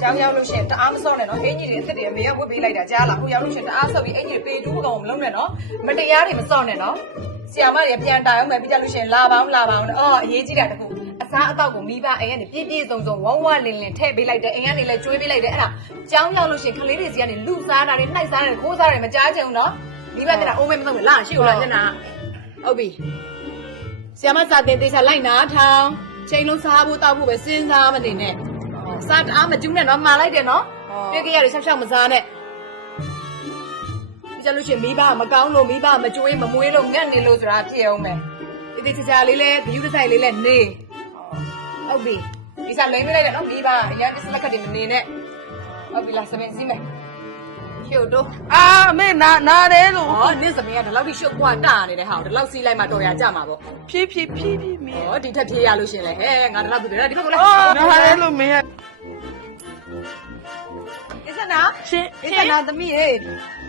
ကျောင်းရောက်လို့ရှိရင်တအားမစော့နဲ့နော်အင်ကြီးတွေအစ်စ်တွေအမေကဝတ်ပေးလိုက်တာကြားလားခုရောက်လို့ရှိရင်တအားဆော့ပြီးအင်ကြီးတွေပေတူးမကောင်မလုံးနဲ့နော်မတရားတွေမစော့နဲ့နော်ဆရာမတွေပြန်တိုင်အောင်မယ်ပြီးကြလို့ရှိရင်လာပါအောင်အော်အရေးကြီးတာတခုအစားအသောက်ကိုမိဘအိမ်ကနေပြည့်ပြည့်စုံစုံဝဝလင်လင်ထည့်ပေးလိုက်တယ်အိမ်ကနေလည်းကျွေးပေးလိုက်တယ်အဲ့ဒါကျောင်းရောက်လို့ရှိရင်ကလေးတွေစီကနေလူစားတာတွေနှိုက်စားတာတွေခိုးစားတယ်မကြားချင်ဘူးနော်မိဘကအိုးမဲမသုံးဘူးလာရှိဦးလားညနာဟုတ်ပြီဆရာမစာတင်သေးချာလိုက်နာထောင်ချိန်လုံးစားဖို့တောက်ဖို့ပဲစဉ်းစားမနေနဲ့စားတအားမကျူးနဲ့နော်မှာလိုက်တယ်နော်ပြည့်ကြရတယ်ရှောက်မစားနဲ့ကြလို့ရှိရင်မိဘမကောင်းလို့မိဘမကြွေးမမွေးလို့ငတ်နေလို့ဆိုတာဖြစ်အောင်မယ်ဒီချာလေးလဲဂယူးတစ်ဆိုင်လေးလဲနေဟုတ်ပြီဒီစားလိမ့်မလိုက်နဲ့နော်မိဘအရန်တစ်စလက်ခတ်တွေမနေနဲ့ဟုတ်ပြီလားစပင်စီးမယ်ဖြို့တော့အာမေနာတယ်လို့ဟောနင့်စပင်ကဒီလောက်ထိရှုပ်ကွာတာနေတဲ့ဟာဒီလောက်စီးလိုက်မှတော်ရကြမှာပေါ့ဖြည်းမေဟောဒီထက်ထေးရလို့ရှင်လေဟဲ့ငါဒီလောက်ပြီလေဒီဘက်ကလည်းနာတယ်လို့မေအစနာရှင်အစနာသမီး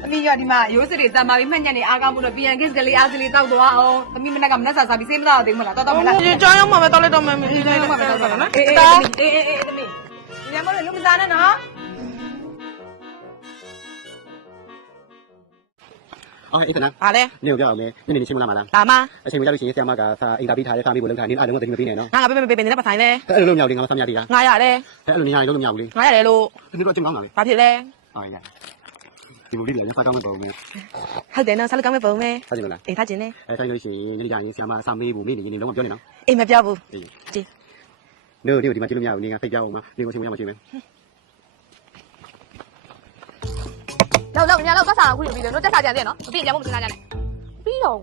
သမီးကဒီမှာရိုးစစ်တွေတန်ပါပြီးမှတ်ညက်နေအားကောင်းမှုတော့ PN Kids ကလေးအားစလေးတောက်သွားအောင်သမီးမနက်ကမနက်စာစားပြီးစေးမသားသေးဘူးမလားတောက်မလားကြောင်းရောက်မှာပဲတောက်လိုက်တော့မယ်ကြောင်းရောက်မှာပဲတောက်တော့နော်အေးသမီးညမလို့လူမစားနဲ့နော်အော်အေးခဏပါလေနေပြောအောင်လေနင်းနေချင်းမလာမလားလာမအချိန်မကြလို့ရှိရင်ဆရာမကစာအိမ်သာပြီးထားတဲ့စာမေးဖို့လုပ်ထားနင်းအားလုံးကတည်းကမပြီးနဲ့နော်ငါပေးနေတဲ့ပတ်ဆိုင်လေအဲ့လိုမျိုးလေငါမဆမ်းရသေးတာငါရတယ်အဲ့လိုနေရာလုံးလုံးမရဘူးလေငါရတယ်လို့ဒီလိုတော့ကျင်းကောင်းတာလေဘာဖြစ်လဲဟုတ်ရဒီလိုလေးလည်းစာကောင်းမပေါ်ဘူးဟုတ်တယ်နော်စားလို့ကောင်းမဲ့ပုံမဲ့ထားကြမလားအေးထားခြင်းနဲ့အဲ့တိုင်းလို့ရှိရင်ညနေကျရင်ဆရာမစာမေးဖို့မေးနေရင်လုံးဝပြောနေနော်အေးမပြောဘူးအေးကြည့်တို့ဒီမှာကြည့်လို့မရဘူးနေကဖိတ်ပြအောင်မနေကိုချင်းမရမချင်းပဲလောက်ညလောက်သက်စာခုယူပြီးတော့တက်စာကြံတယ်နော်အပြည့်ကြမ်းမစဉ်းစားကြနဲ့ပြီးတော့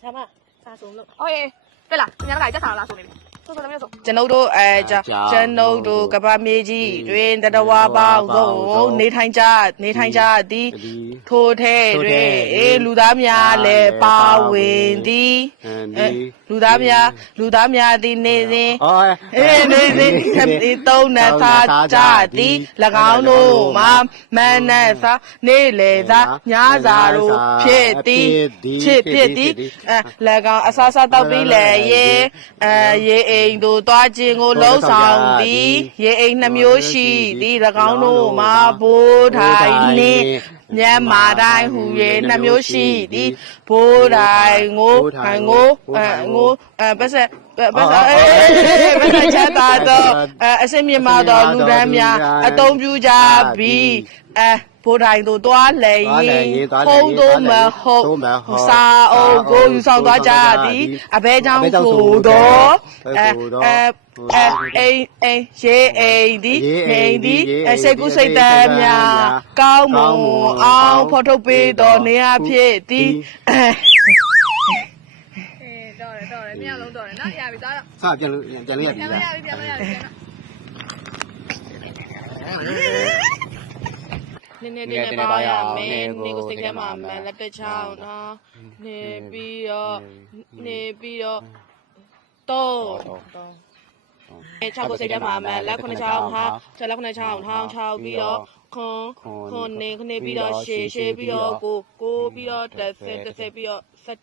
ဆရာမစာစုံလို့ဟောရေးတွေ့လားညလောက်ကတက်စာလားဆိုနေပြီဆိုသမီးဆိုကျွန်ုပ်တို့ကျွန်ုပ်တို့ကပမေကြီးတွင်တတဝါပေါင်းဆုံးနေထိုင်ကြသည်ထိုထဲတွင်လူသားများလည်းပါဝင်သည်လူသားများသည်နေစဉ်နေစဉ်သုံးနှသားကြသည်၎င်းတို့မှာမနက်စာနေလေသာညစာတို့ဖြစ်သည်၎င်းအစားတောက်ပြီးလေရေအိမ်တို့သွားခြင်းကိုလှုံ့ဆော်သည်ရေအိမ်နှမျိုးရှိသည်၎င်းတို့မှာဘိုးထိုင်နှင့်ညမာတိုင်းဟူ၍နှမျိုးရှိသည်ဘိုးတိုင်းကိုပတ်ဆက်ချမ်းသာတော့အစင်မြမတော်လူဒန်းများအတုံးပြကြပြီးဘိုးတိုင်းတို့တွားလဲရင်ဟုံးတို့မဟုတ်စာအုပ်ကိုယူဆောင်သွားကြသည်အဘဲကြောင့်ဆိုတော့အိမ်ဒီစိတ်ကူးစိတ်တမ်းများကောင်းမွန်အောင်ဖော်ထုတ်ပေးတော်နေရာဖြစ်သည်တော်တယ်မြောက်လုံးတော်တယ်နော်ရပြီသားတော့စာပြန်လို့ရပြီလားပြန်လို့ရပြီနေပါရမယ်နေကိုစိတ်ထဲမှာမလက်တချောင်းနော်နေပြီးတော့တော့6ကိုစိတ်ထဲမှာမလက်9ချောင်းဟာလက်9ချောင်းထောင်း6ပြီးတော့ခွန်နေပြီးတော့ရှေပြီးတော့ကိုပြီးတော့10ပြီးတော့7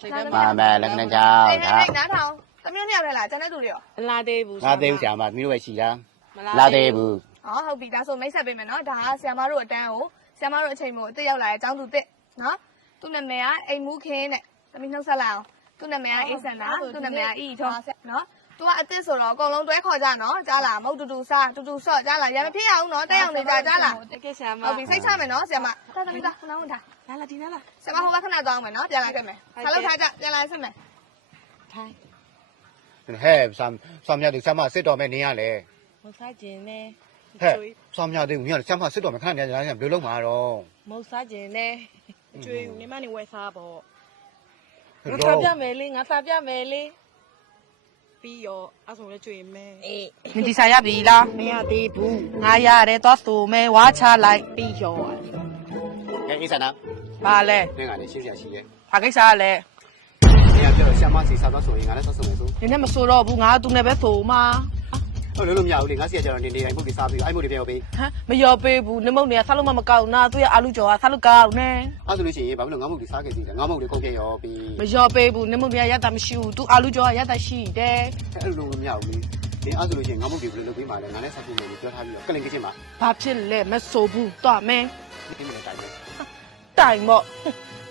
စိတ်ထဲမှာမလက်9ချောင်းဟာနားထောင်သမီးတို့ရောက်လာကျန်တဲ့သူတွေရောလာသေးဘူးဆရာမသမီးတို့ပဲရှိလားလာသေးဘူးဟုတ်ပြီဒါဆိုမိတ်ဆက်ပေးမယ်နော်ဒါကဆရာမတို့အတန်းကိုဆရာမတို့အချိန်မို့အစ်ရောက်လာတဲ့အကြောင်းသူတစ်နော်သူ့နာမည်ကအိမ်မူးခင်းတဲ့သမီးနှုတ်ဆက်လိုက်အောင်သူ့နာမည်ကအေးစန္ဒာသူ့နာမည်ကအီထောနော်သူကအစ်စ်ဆိုတော့အကုန်လုံးတွဲခေါ်ကြနော်ကြားလားမဟုတ်တူတူဆော့ကြားလားရမဖြစ်ရအောင်နော်တက်အောင်နေကြကြားလားတကယ်ဆရာမဟုတ်ပြီစိတ်ချမယ်နော်ဆရာမတော်သမီးသားခုနကဝင်ထားလာဒီနားလားဆရာမဟိုဘက်ခဏသွားအောင်မယ်နော်ပြန်လာခဲ့မယ်ထားလို့ထားကြပြန်လာဆက်မယ်ထိုင်ဟဲ့ဆောင်းမြတ်ဒီဆမစစ်တော်မဲ့နေရလေမစားခြင်းနဲ့ဟဲ့ဆောင်းမြတ်ဒီမြတ်ဆမစစ်တော်မဲ့ခဏနေကြလားဘယ်လိုလုပ်မှာတော့မစားခြင်းနဲ့အကျွေးနေမနေဝဲစားပေါ့ငါစားပြမယ်လေပြီးရောအဆုံလည်းကျွေးမယ်အေးဒီစားရပြီလားမရသေးဘူးငါရတယ်သွားဆိုမယ်ဝါချလိုက်ပြီးရောအေးစနာပါလေနေကလည်းရှင်းပြရှိရဲ့ဘာကိစ္စလဲနေရပြောတော့ဆမစီစားသွားဆိုရင်ငါလည်းဆော့ဆိုမယ်ဆိုနင်းနဲ့မဆိုတော့ဘူးငါသူနဲ့ပဲဆိုမှာဟုတ်လို့မရဘူးလေငါစီကကျတော့နေတိုင်းပုတ်ပြီးစားပြီးအိုက်မို့တွေပြောပေးဟမ်မရောပေးဘူးနေမုတ်နေကစားလို့မကောက်နာသူ့ရဲ့အာလူကျော်ကစားလို့ကောက်နေအဲ့ဆိုလို့ရှိရင်ဘာဖြစ်လို့ငါမုတ်တွေစားခဲ့စီလဲငါမုတ်တွေကုန်ပြရောပြီးမရောပေးဘူးနေမုတ်တွေကရတာမရှိဘူးသူအာလူကျော်ကရတာရှိတယ်အဲ့လိုမရဘူးလေ ဒီအဲ့ဆိုလို့ရှိရင်ငါမဟုတ်ဒီဘယ်လိုလုပ်ပေးမှာလဲငါလည်းဆက်ဖို့မယ်ပြောထားပြီးတော့ကလင်ကချင်းပါ ဘာဖြစ်လဲမဆိုဘူးသွားမယ် ဒီမနေ့တိုင်းပဲ တိုင်ပေါ့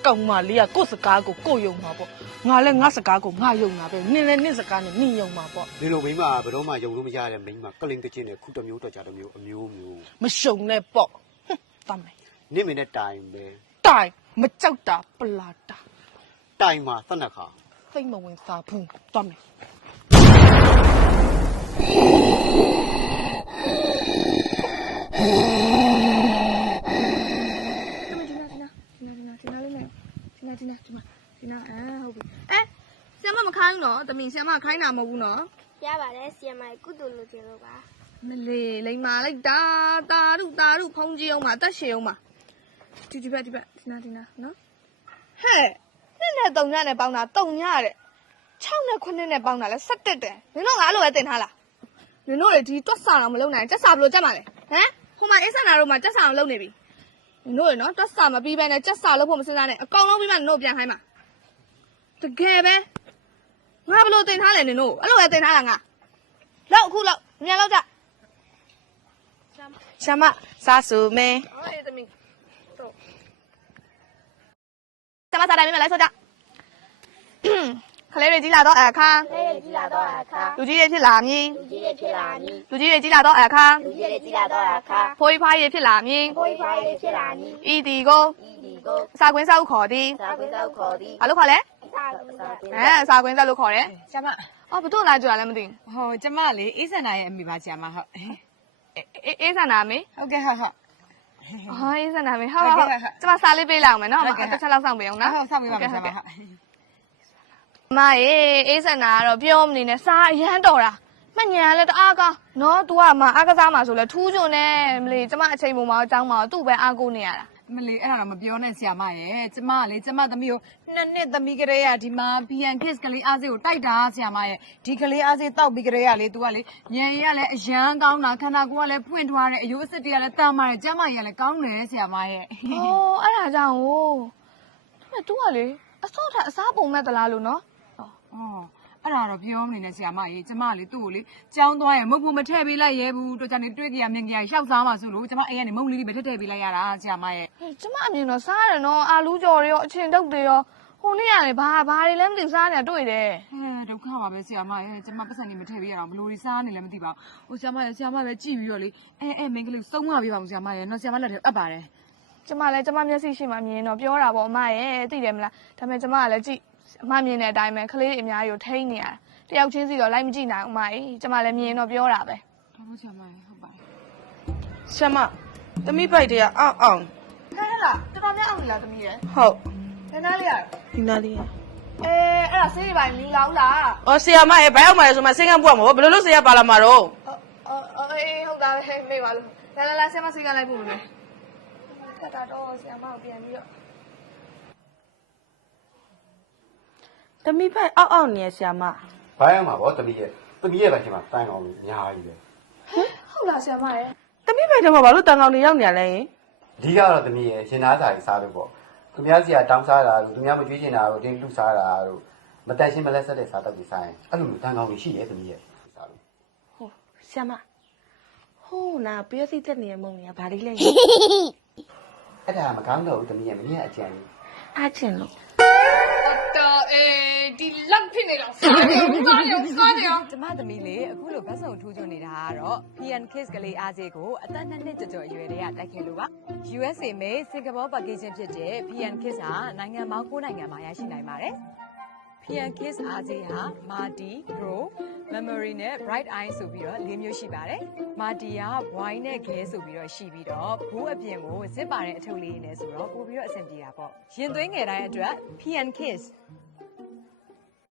ကောင်မလေးကကိုယ့်စကားကိုကိုယ်ယုံမှာပေါ့ငါလည်းငါစကားကိုငါယုံတာပဲနင်လည်းနင်စကားနဲ့နင်ယုံမှာပေါ့ ဒီလိုမိမဘယ်တော့မှယုံလို့မရတဲ့မိမကလင်ကချင်းနဲ့ခုတစ်မျိုးတော့ကြတစ်မျိုးအမျိုးမျိုး မရှုံနဲ့ပေါ့သွားမယ် နင့်မင်းနဲ့တိုင်ပဲ တိုင်မကြောက်တာပလာတာ တိုင်မှာသတ်နှက်ခါ စိတ်မဝင်စားဘူးသွားမယ် ဆရာမမခိုင်းတော့တမင်ဆရာမခိုင်းတာမဟုတ်ဘူးနော် ရပါတယ်ဆီယမိုင်ကုတူလိုချင်လို့ပါ မလေးလိမ္မာလိုက်တာတာရုဖုံးကြီးအောင်ပါအသက်ရှည်အောင်ပါဒီဘက်ဒီနာနော်ဟဲ့နှစ်နဲ့3ညနဲ့ပေါင်းတာ3ညတဲ့6နဲ့9နဲ့ပေါင်းတာလဲ17တဲ့နင်တို့ငါအဲ့လိုပဲတင်ထားလားနင်တို့လေဒီတွက်စာတော့မလုပ်နိုင်တက်စာဘယ်လိုတက်မှာလဲဟမ်ဟိုမှာအင်းဆန်နာတို့မှာတက်စာအောင်လုပ်နေပြီနင်တို့လေနော်တွက်စာမပြီးဘဲနဲ့တက်စာလုပ်ဖို့မစင်စားနဲ့အကောင်လုံးပြီးမှနင်တို့ပြန်ခိုင်းမှာတကယ်ပဲငါဘယ်လိုတင်ထားလဲနင်တို့အဲ့လိုပဲတင်ထားတာငါလောက်အခုလောက်မြန်လောက်ကြရှာမစားစုမင်းဟေးသမီးတော့ရှာမစားတိုင်းမလိုက်ဆိုကြခလေးတွေကြီးလာတော့အခါ လဲရကြီးလာတော့အခါ လူကြီးတွေဖြစ်လာမည် လူကြီးတွေဖြစ်လာမည် လူကြီးတွေကြီးလာတော့အခါ လူကြီးတွေကြီးလာတော့အခါ ဖိုးဖွားတွေဖြစ်လာမည် ဘိုးဖွားတွေဖြစ်လာမည် ဤဒီကို ဤဒီကို စာကွင်းစောက်ခေါ်သည် သာကွင်းသောက်ခေါ်သည် ဘာလို့ခေါ်လဲ သာကွင်းသောက် စာကွင်းစောက်လို့ခေါ်တယ် ကျမ အော်ဘသူ့လာကြတာလည်းမသိ ဟိုကျမလေအေးစန္ဒာရဲ့အမိပါဆရာမဟုတ် အေးဆန္ဒမေ ဟုတ်ကဲ့ဟုတ် ဟာအေးဆန္ဒမေဟုတ်ကျမစားလေးပေးလိုက်အောင်မယ်နော်တစ်ချက်လောက်ဆောင်ပေးအောင်နော် ဟုတ်ဆောက်ပေးပါမယ်ဆရာမဟုတ် မအေးအေးဆန္ဒကတော့ပြောမနေနဲ့စားအရန်တော်တာမညံလည်းတအားကောင်းနော် तू ကမအားကစားမှာဆိုလဲထူးချွန်နေမလေးကျမအချိန်ပုံမှာအကြောင်းမှာသူ့ပဲအားကိုးနေရတာ မလီအဲ့ဒါတော့မပြောနဲ့ဆရာမရဲ့ကျမလေကျမသမီးကို2နှစ်သမီးကလေးကဒီမှာ PN Kids ကလေးအားစေးကိုတိုက်တာဆရာမရဲ့ဒီကလေးအားစေးတောက်ပြီးကလေးကလေ तू ကလေညံရလည်းအရန်ကောင်းတာခန္ဓာကိုယ်ကလည်းဖွင့်ထွားတယ်အယိုးအစစ်တွေကလည်းတန်ပါတယ်ကျမကြီးကလည်းကောင်းတယ်ဆရာမရဲ့ အော်အဲ့ဒါကြောင့်ဟိုဒါပေမဲ့ तू ကလေအစောထအစားပုံမဲ့သလားလို့နော် အော်အဲ့ဒါတော့ပြောမနေနဲ့ဆရာမကြီးကျမလေသူ့ကိုလေကြောင်းသွားရင်မုတ်ဖို့မထည့်ပေးလိုက်ရဲဘူးတို့ကြနေတွေ့ကြရမြင်ကြရရှောက်စားမှဆိုလို့ကျမအိမ်ကနေမုတ်လေးလေးပဲထည့်ပေးလိုက်ရတာဆရာမရဲ့ ကျမအမြင်တော့စားရတယ်နော်အာလူးကြော်တွေရောအချင်တုပ်တွေရောဟိုနေ့ကလေဘာတွေလဲမသိစားနေတာတွေ့တယ် ဒုက္ခပါပဲဆရာမရဲ့ကျမပတ်စံနေမထည့်ပေးရအောင်ဘလို့ဒီစားနေလည်းမသိပါဘူးဟိုဆရာမရဲ့ဆရာမပဲကြည့်ပြီးတော့လေမင်းကလေးစုံမပေးပါဦးဆရာမရဲ့နော်ဆရာမလက်ထဲအပ်ပါတယ် ကျမလည်းကျမမျက်စိရှိမှမြင်တော့ပြောတာပေါ့အမရဲ့သိတယ်မလားဒါပေမဲ့ကျမကလည်းကြည့်အမမြင်တဲ့အတိုင်းပဲကလေးတွေအများကြီးကိုထိန်းနေရတာတယောက်ချင်းစီတော့လိုက်မကြည့်နိုင်ဘူးအမကြီးကျမလည်းမြင်တော့ပြောတာပဲ ဒါမှဆရာမရဲ့ဟုတ်ပါတယ် ဆရာမသမီးပိုက်တည်းကအောင်အောင် ခဲလားတော်တော်များအောင်လားသမီးရဲ့ ဟုတ် နည်းနည်းလေးရ ဒီနာလေး အဲ့ဒါဆေးတွေပိုင်းမီလာဘူးလား အော်ဆရာမရဲ့ဘိုင်းအောင်မလဲဆိုမှစိတ်ကပွားမှာဘယ်လိုလုပ်ဆရာပါလာမှာတော့ အေးဟုတ်တာပဲမေ့ပါလို့လာဆရာမဆေးကလိုက်ဖို့မယ်ခက်တာတော့ဆရာမကိုပြန်ပြီးတော့ သမီးပိုက်အောက်အောက်နေဆရာမ ဘာရမှာဗောတမီးရဲ့ဘာချင်းမှာတိုင်အောင်လို့အများကြီးပဲ ဟုတ်လားဆရာမရဲ့ သမီးပိုက်တော့ဘာလို့တန်ကောင်တွေရောက်နေရလဲယင် အဓိကတော့တမီးရဲ့ရှင်သားစာကြီးစားလို့ပေါ့သူများစီကတောင်းစားတာတို့သူများမကြွေးချင်တာတို့တင်းလူစားတာတို့မတန်ရှင်းမလက်ဆက်တဲ့စားတော့ဒီစားရင်အဲ့လိုမျိုးတန်ကောင်ကြီးရှိရဲ့တမီးရဲ့စားလို့ ဟုတ်ဆရာမဟိုးနာပြောစီတက်နေရမုံနေဘာလေးလဲ အဲ့ဒါမကောင်းတော့ဘူးတမီးရဲ့မင်းရဲ့အကြံကြီး အားချင်လို့ တော့ဒီလက်ဖြစ်နေတော့စားတယ်စားတယ် ကျမသမီးလေးအခုလိုဘတ်စုံထိုးချွန်နေတာကတော့ PN Kids ကလေးအားစေးကိုအသက်2နှစ်ကျော်အရွယ်တည်းကတိုက်ခဲ့လို့ပါ USA မဲစင်ကာပူ packaging ဖြစ်တဲ့ PN Kids ဟာနိုင်ငံပေါင်း9နိုင်ငံမှာရရှိနိုင်ပါတယ် PN Kids အားစေးဟာ Marty, Grow, Memory နဲ့ Bright Eye ဆိုပြီးတော့၄မျိုးရှိပါတယ်။ Marty က wine နဲ့ ghee ဆိုပြီးတော့ရှိပြီးတော့ဘူးအပြင်ကိုစစ်ပါတဲ့အထုပ်လေးနဲ့ဆိုတော့ပို့ပြီးတော့အဆင်ပြေတာပေါ့။ရင်သွေးငယ်တိုင်းအတွက် PN Kids